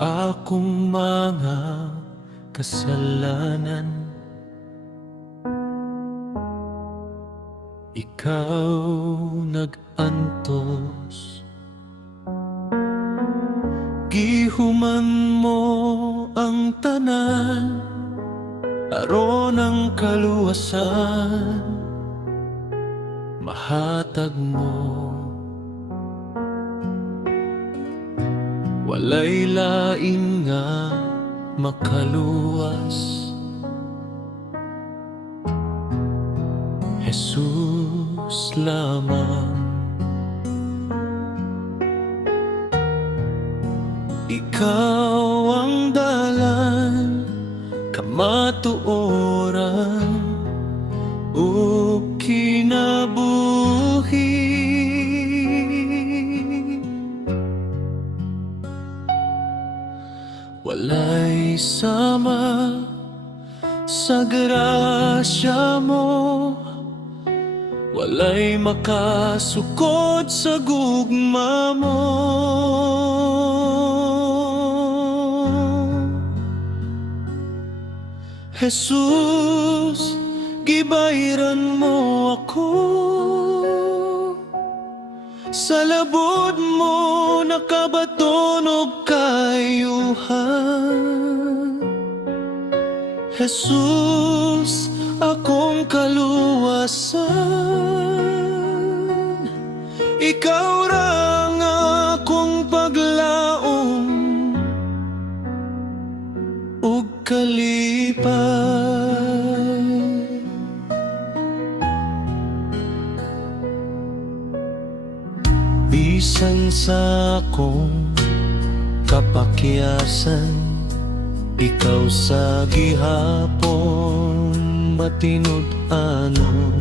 akong mga kasalanan. Ikaw nag-antos, gihuman mo ang tanan, aron ang kaluwasan mahatag mo. Walay lain nga makaluwas, Jesus lamang. Ikaw ang dalan, kamatuoran o kinabuhi. Walay sama sa grasya mo, walay makasukod sa gugma mo. Jesus, gibayran mo ako, sa labod mo nakabaton og kayuhan. Jesus, akong kaluwasan, ikaw ra ang akong paglaom ug kalipay. Bisan sa akong kapakyasan, ikaw sa gihapon matinud-anon.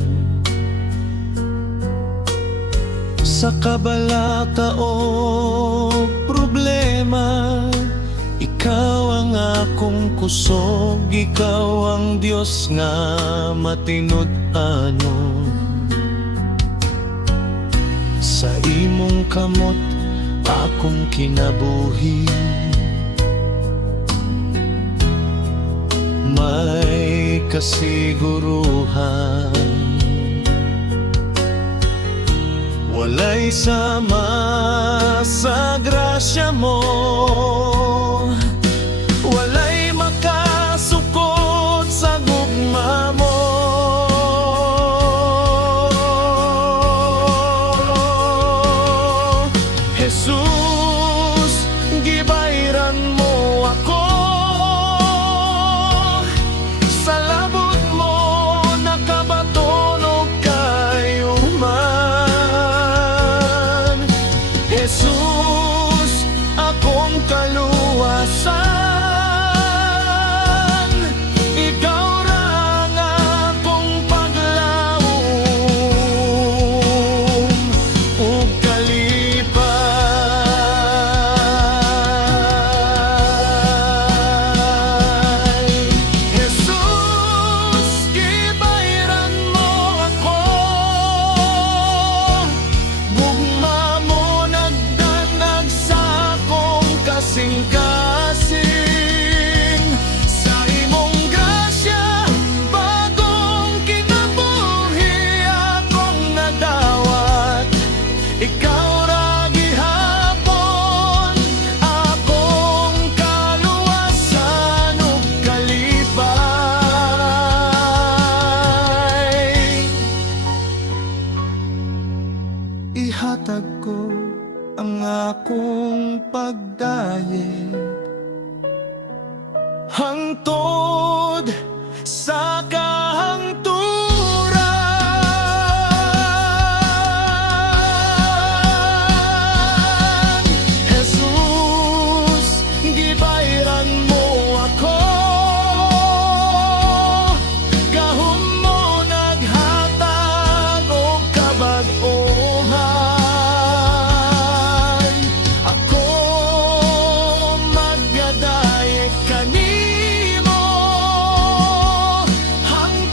Sa kabalaka o problema, ikaw ang akong kusog, ikaw ang Diyos nga matinud-anon. Sa imong kamot akong kinabuhi, may kasiguruhan. Walay sama sa grasya mo, walay makasukod sa gugma mo. Jesus, gibayran mo ako, sa labot mo nakabaton og kayuman. Jesus, akong kaluwasan, ikaw ra ang akong paglaom ug kalipay. Jesus, gibayran mo ako, gugma mo nagdanag sa akong kasing-kasing. Sa imong grasya, bagong kinabuhi akong nadawat, ikaw ra gihapon akong kaluwasan ug kalipay. Ihatag ko ang akong pagdayeg hangtod sa kahangturan. Jesus, gibayran mo ako, gahom mo naghatag og kabag-ohan. Ako maggadayeg kanimo, hangtod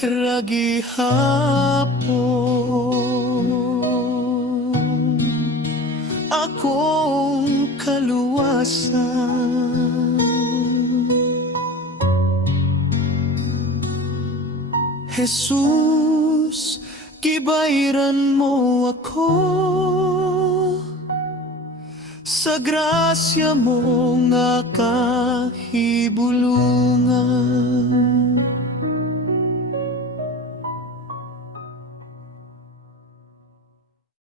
ragi hapon akong kaluwasan. Jesus, gibayran mo ako sa grasya mo nga kahibulungan.